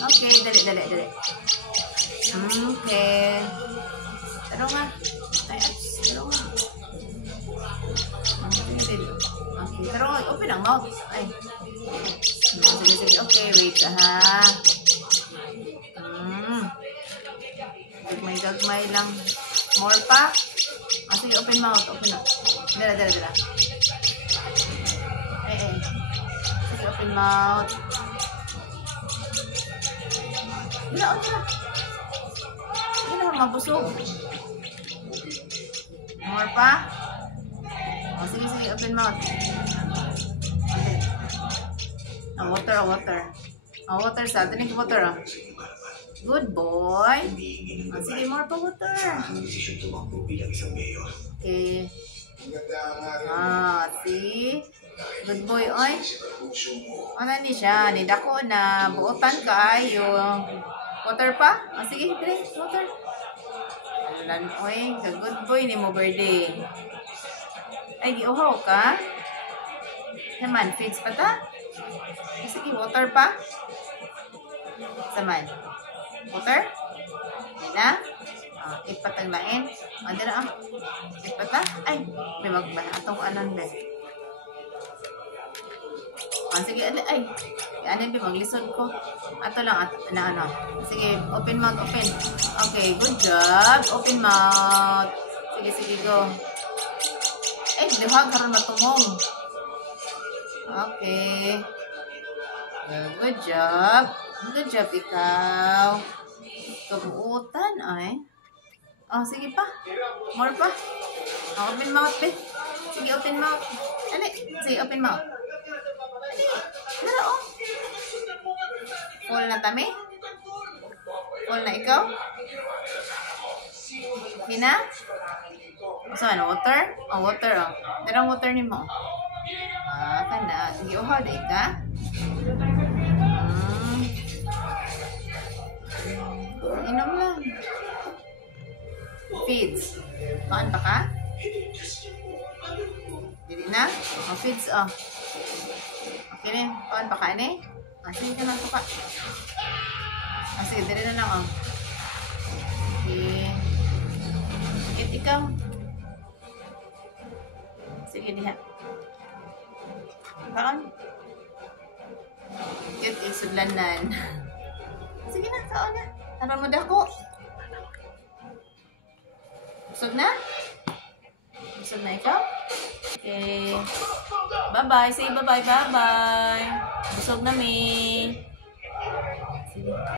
Okay, dali. Okay. Taro nga. Taro nga. Okay, taro nga. Open ang mouth. Ay. Sige. Okay, wait ha. Gagmay lang. More pa? Sige, open mouth. Dala. Sige, open mouth. Dala. Hindi naman mabusog. More pa? Sige, open mouth. Okay. Water. Water sa. Tinig water. Good boy. Sige, more pa water. Okay. See? Good boy, oy. Ano ni siya? Nidako na. Buotan ka yung water pa? Sige, drink water. Oy, good boy ni mo birthday. Ay, giuhaw ka? Naman, feeds pa ta? Sige, water pa? Saman. Water? Na? Ipatang lain. Andi na Ipata? Ay, may magbaha. Atong anon be. Sige, ay. Anin be, maglisod ko. Ato lang, ano. Sige, open mouth, open. Okay, good job. Open mouth. Sige, go. Ay, diwag, karoon matumong. Okay. Good job. Good job, ikaw. Kabuutan, ay. Sige pa. More pa. Open mouth, be. Sige, open mouth. Sige, open mouth. Dala, Full na tami? Full na ikaw? Hina? Saan? Water? Water, Darang water ni mo. Kanda. Sige, da ika. Inom lang. Feeds. Maan pa ka? Dili na? Feeds, Okay rin. Maan pa ka, ini? Sige ka lang pa. Sige, dili na lang, Okay. Ikit ikaw. Sige, diha. Kaon. Ikit, isudlanan. Sige na, kaon na. Tara mo dako. Busog na? Busog na ikaw? Okay. Bye-bye. Say bye-bye. Bye-bye. Busog na, me. Sige.